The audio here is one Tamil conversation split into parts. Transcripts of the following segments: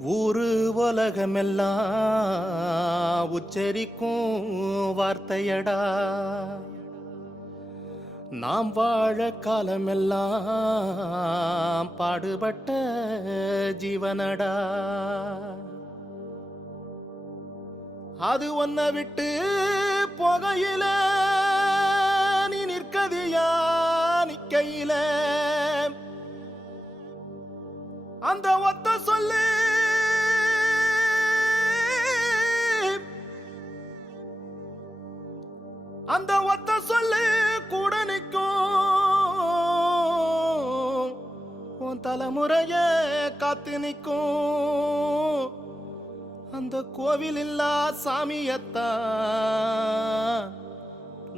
ஊரு உலகமெல்லாம் உச்சரிக்கும் வார்த்தையடா, நாம் வாழ காலமெல்லாம் பாடுபட்ட ஜீவனடா. அது ஒன்ன விட்டு போகையில நீ நிற்கதியா நிக்கையில அந்த ஒத்த சொல்லு அந்த ஒத்த சொல்லு கூட நிற்கும், உன் தலைமுறைய காத்து நிற்கும். அந்த கோவில் இல்லா சாமியத்தான்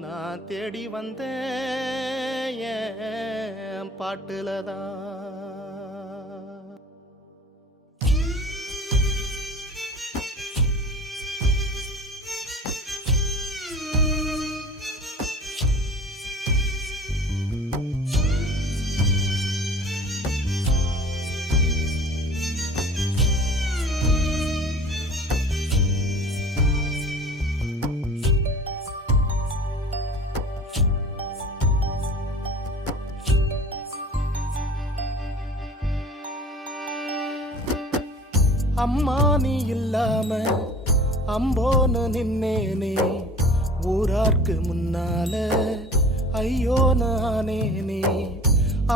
நான் தேடி வந்தேன் என் பாட்டுலதான். அம்மா நீ இல்லாம அம்போன்னு நின்னேனே, ஊரார்க்கு முன்னால ஐயோ நானேனே.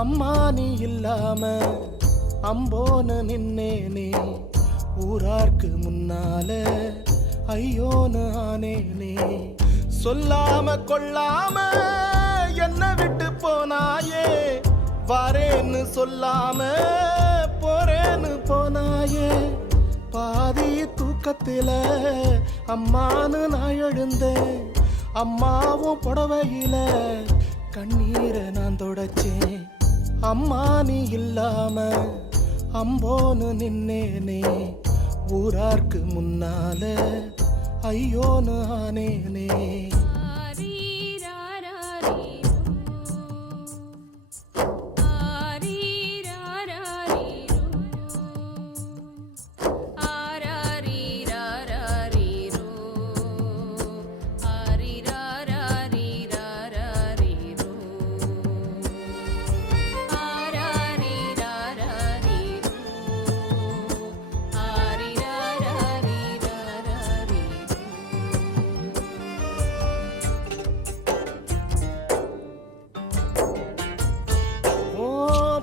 அம்மா நீ இல்லாம அம்போன்னு நின்னேனே, ஊரார்க்கு முன்னால ஐயோ நானேனே. சொல்லாம கொள்ளாம என்ன விட்டு போனாயே, வரேன்னு சொல்லாம போறேன்னு போனாயே. பாதி தூக்கத்தில அம்மானு நான் எழுந்தேன், அம்மாவும் புடவையில கண்ணீரை நான் தொடச்சேன். அம்மா நீ இல்லாம அம்போன்னு நின்னேனே, ஊரார்க்கு முன்னால ஐயோன்னு ஆனேனே.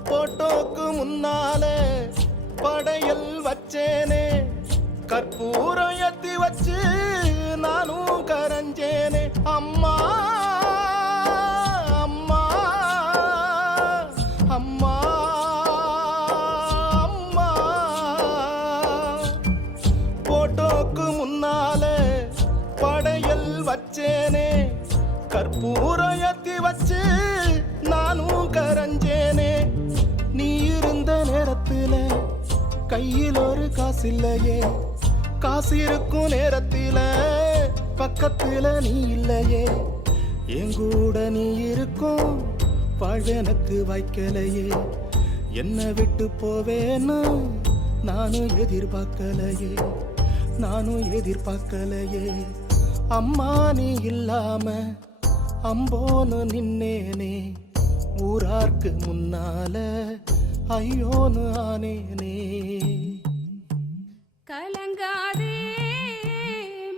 போட்டோக்கு முன்னாலே படையல் வச்சேனே, கற்பூரம் ஏத்தி வச்சு நானும் கரைஞ்சேனே. அம்மா அம்மா அம்மா அம்மா. போட்டோக்கு முன்னாலே படையல் வச்சேனே, கற்பூரம் ஏத்தி வச்சு நானும் கரைஞ்சேனே. நீ இருந்த நேரத்தில கையில் ஒரு காசு இல்லையே, காசு இருக்கும் நேரத்தில பக்கத்துல நீ இல்லையே. எங்கூட நீ இருக்கும் வாழ்வெனக்கு வாய்க்கலையே, என்ன விட்டு போவேன்னு நானும் எதிர்பார்க்கலையே, நானும் எதிர்பார்க்கலையே. அம்மா நீ இல்லாம அம்போன்னு நின்னேனே, ஊரார்க்கு முன்னால ஐயோன்னு ஆனேனே. கலங்காதே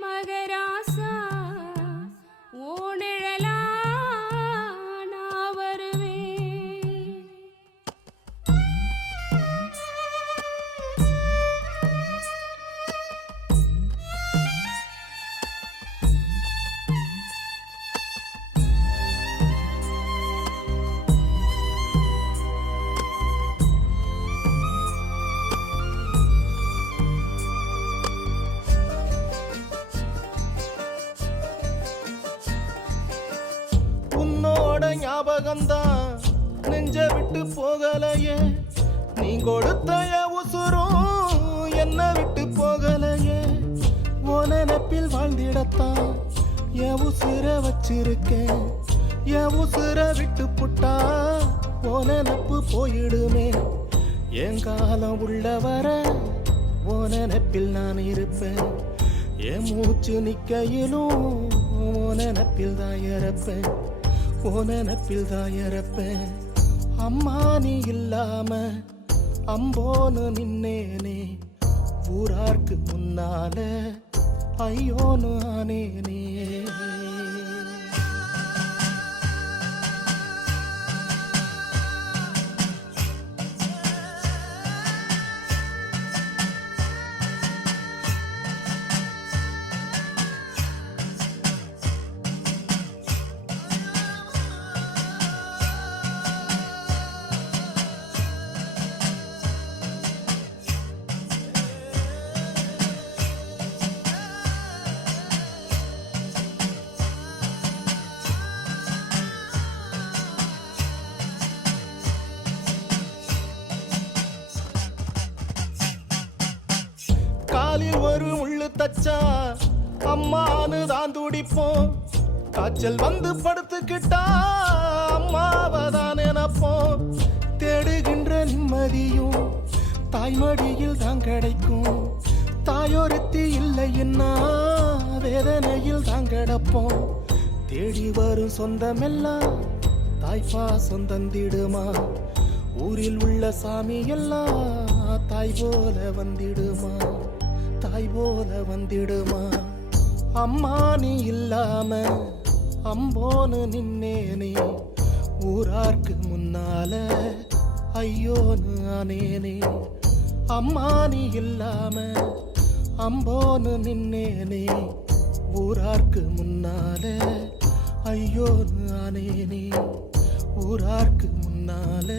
மகராசா, ஓனிழலா நான் வருவேன். ஞாபகம்தான் நெஞ்ச விட்டு போகலையே, நீ கொடுத்த உசுரும் என்ன விட்டு போகலையே. ஓ நினைப்பில் வாழ்ந்திடத்தான் என் உசுர வச்சிருக்கேன், என் உசுர விட்டு புட்டா ஓ நினப்பு போயிடுமே. என் காலம் உள்ளவர ஓ நினைப்பில் நான் இருப்பேன். என் மூச்சு நிக்கையிலும் ஓ நினைப்பில் தான் இறப்பேன். ஓ நினைப்பில் தான் இறப்பேன். அம்மா நீ இல்லாம அம்போன்னு நின்னேனே, ஊரார்க்கு முன்னால ஐயோன்னு ஆனேனே. காலில் ஒரு முள்ளு தச்சா அம்மானு தான் துடிப்போம். காய்ச்சல் வந்து படுத்துக்கிட்டா அம்மாவை தான் நினைப்போம். தேடுகின்ற நிம்மதியும் தாய்மடியில் தான் கிடைக்கும். தாயொருத்தி இல்லைன்னா வேதனையில் தான் கிடப்போம். தேடி வரும் சொந்தமெல்லாம் தாய்ப்பா சொந்தந்திடுமா. ஊரில் உள்ள சாமி எல்லாம் தாய் போல வந்திடுமா, தாய் போல வந்திடுமா. அம்மா நீ இல்லாம அம்போன்னு நின்னேனே, ஊரார்க்கு முன்னால ஐயோன்னு ஆனேனே. அம்மா நீ இல்லாம அம்போன்னு நின்னேனே, ஊரார்க்கு முன்னால ஐயோன்னு ஆனேனே. ஊரார்க்கு முன்னால